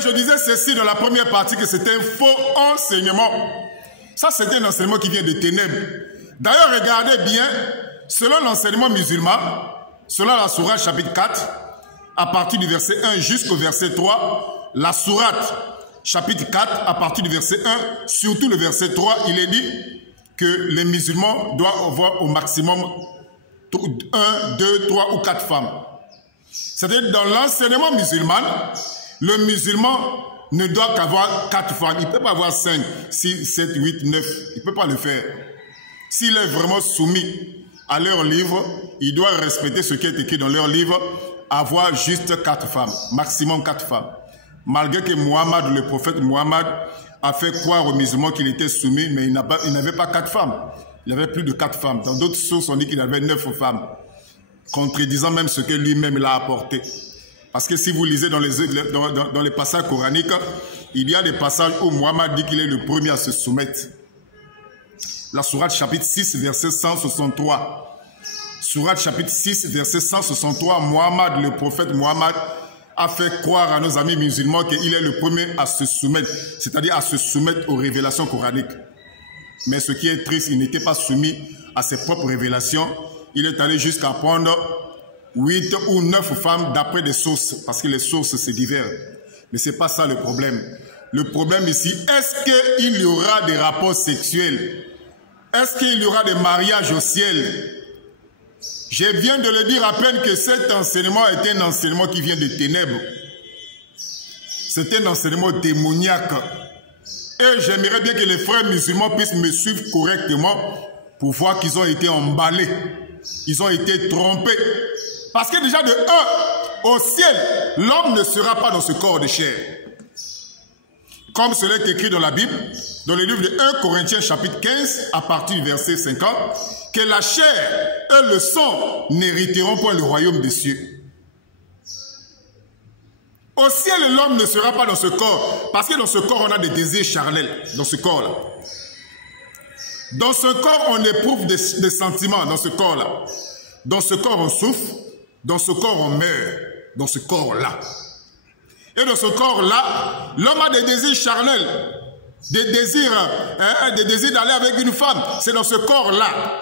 Je disais ceci dans la première partie que c'était un faux enseignement. Ça, c'était un enseignement qui vient des ténèbres. D'ailleurs, regardez bien, selon l'enseignement musulman, selon la sourate chapitre 4, à partir du verset 1 jusqu'au verset 3, la sourate chapitre 4, à partir du verset 1, surtout le verset 3, il est dit que les musulmans doivent avoir au maximum 1, 2, 3 ou 4 femmes. C'est-à-dire, dans l'enseignement musulman, le musulman ne doit qu'avoir 4 femmes. Il ne peut pas avoir 5, 6, 7, 8, 9. Il ne peut pas le faire. S'il est vraiment soumis à leur livre, il doit respecter ce qui est écrit dans leur livre, avoir juste 4 femmes, maximum 4 femmes. Malgré que Mohammed, le prophète Mohammed, a fait croire aux musulmans qu'il était soumis, mais il n'avait pas 4 femmes. Il avait plus de 4 femmes. Dans d'autres sources, on dit qu'il avait 9 femmes, contredisant même ce que lui-même l'a apporté. Parce que si vous lisez dans les passages coraniques, il y a des passages où Mohammed dit qu'il est le premier à se soumettre. La sourate chapitre 6, verset 163. Sourate chapitre 6, verset 163, Mohammed, le prophète Mohammed, a fait croire à nos amis musulmans qu'il est le premier à se soumettre, c'est-à-dire à se soumettre aux révélations coraniques. Mais ce qui est triste, il n'était pas soumis à ses propres révélations. Il est allé jusqu'à prendre 8 ou 9 femmes d'après des sources, parce que les sources c'est divers. Mais ce n'est pas ça le problème. Le problème ici, est-ce qu'il y aura des rapports sexuels? Est-ce qu'il y aura des mariages au ciel? Je viens de le dire à peine que cet enseignement est un enseignement qui vient des ténèbres. C'est un enseignement démoniaque. Et j'aimerais bien que les frères musulmans puissent me suivre correctement pour voir qu'ils ont été emballés. Ils ont été trompés. Parce que déjà de 1, au ciel, l'homme ne sera pas dans ce corps de chair. Comme cela est écrit dans la Bible, dans le livre de 1 Corinthiens chapitre 15, à partir du verset 50, que la chair et le sang n'hériteront point le royaume des cieux. Au ciel, l'homme ne sera pas dans ce corps, parce que dans ce corps, on a des désirs charnels, dans ce corps-là. Dans ce corps, on éprouve des sentiments, dans ce corps-là. Dans ce corps, on souffre. Dans ce corps, on meurt. Dans ce corps-là. Et dans ce corps-là, l'homme a des désirs charnels. Des désirs d'aller avec une femme. C'est dans ce corps-là.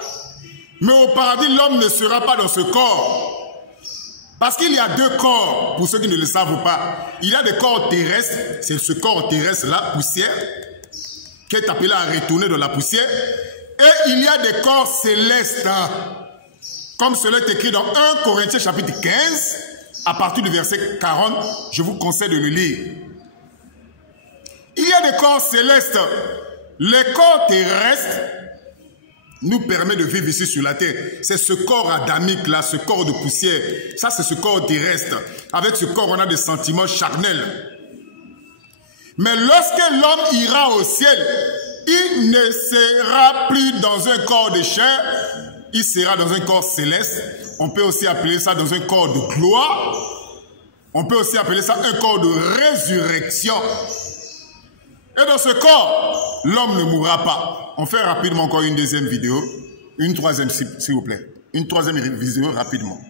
Mais au paradis, l'homme ne sera pas dans ce corps. Parce qu'il y a 2 corps, pour ceux qui ne le savent pas. Il y a des corps terrestres. C'est ce corps terrestre-là, poussière, qui est appelé à retourner dans la poussière. Et il y a des corps célestes. Comme cela est écrit dans 1 Corinthiens chapitre 15, à partir du verset 40, je vous conseille de le lire. Il y a des corps célestes. Les corps terrestres nous permettent de vivre ici sur la terre. C'est ce corps adamique là, ce corps de poussière. Ça, c'est ce corps terrestre. Avec ce corps, on a des sentiments charnels. Mais lorsque l'homme ira au ciel, il ne sera plus dans un corps de chair. Il sera dans un corps céleste. On peut aussi appeler ça dans un corps de gloire. On peut aussi appeler ça un corps de résurrection. Et dans ce corps, l'homme ne mourra pas. On fait rapidement encore une deuxième vidéo. Une troisième, s'il vous plaît. Une troisième vidéo rapidement.